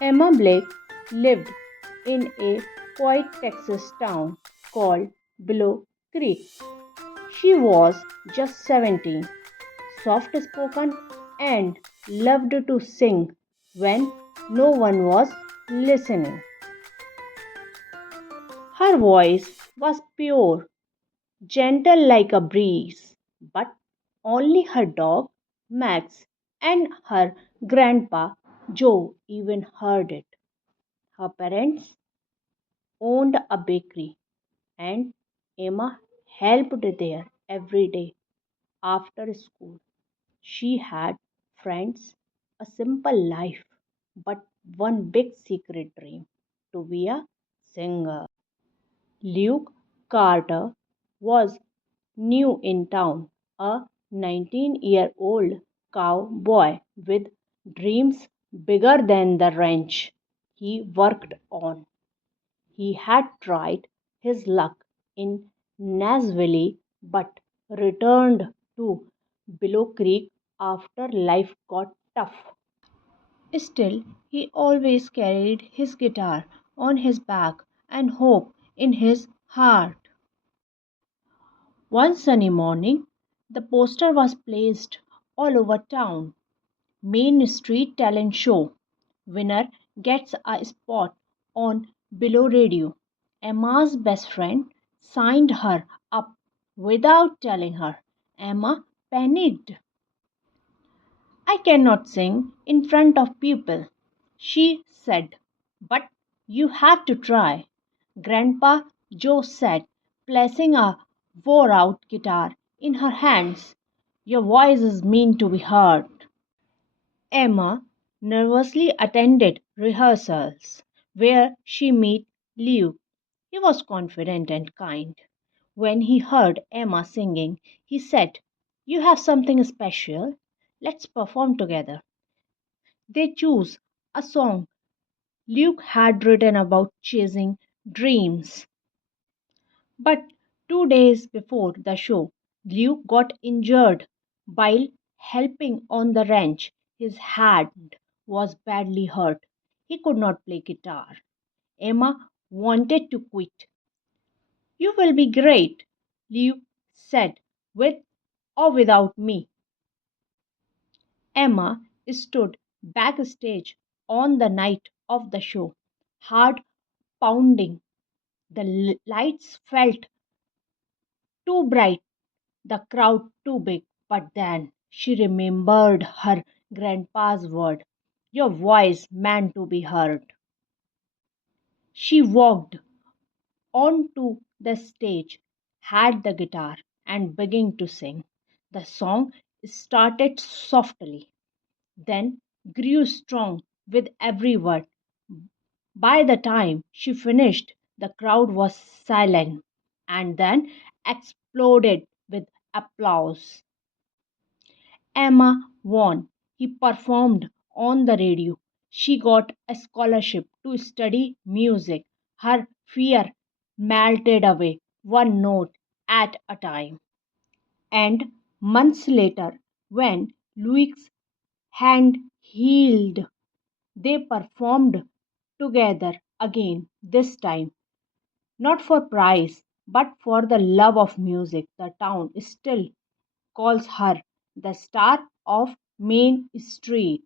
Emma Blake lived in a quiet Texas town called Willow Creek. She was just 17, soft spoken, and loved to sing when no one was listening. Her voice was pure, gentle like a breeze, but only her dog, Max, and her grandpa, Joe, even heard it. Her parents owned a bakery, and Emma helped there every day after school. She had friends, a simple life, but one big secret dream to be a singer. Luke Carter was new in town, a 19-year-old cowboy with dreams bigger than the ranch he worked on. He had tried his luck in Nashville but returned to Willow Creek after life got tough. Still, he always carried his guitar on his back and hope in his heart. One sunny morning, the poster was placed all over town. Main Street Talent Show. Winner gets a spot on Below Radio. Emma's best friend signed her up without telling her. Emma panicked. I cannot sing in front of people, she said, but you have to try. Grandpa Joe said, placing a wore out guitar in her hands. Your voice is meant to be heard. Emma nervously attended rehearsals, where she met Leo. He was confident and kind. When he heard Emma singing, he said, You have something special. Let's perform together. They chose a song Luke had written about chasing dreams. But 2 days before the show, Luke got injured while helping on the ranch. His hand was badly hurt. He could not play guitar. Emma wanted to quit. You will be great, Luke said, with or without me. Emma stood backstage on the night of the show, heart pounding. The lights felt too bright, the crowd too big. But then she remembered her grandpa's word, Your voice meant to be heard. She walked onto the stage, had the guitar, and began to sing. The song started softly, then grew strong with every word. By the time she finished, the crowd was silent and then exploded with applause. Emma won. He performed on the radio. She got a scholarship to study music. Her fear melted away, one note at a time. And months later, when Louis' hand healed, they performed together again, this time not for prize, but for the love of music. The town still calls her the star of Main Street.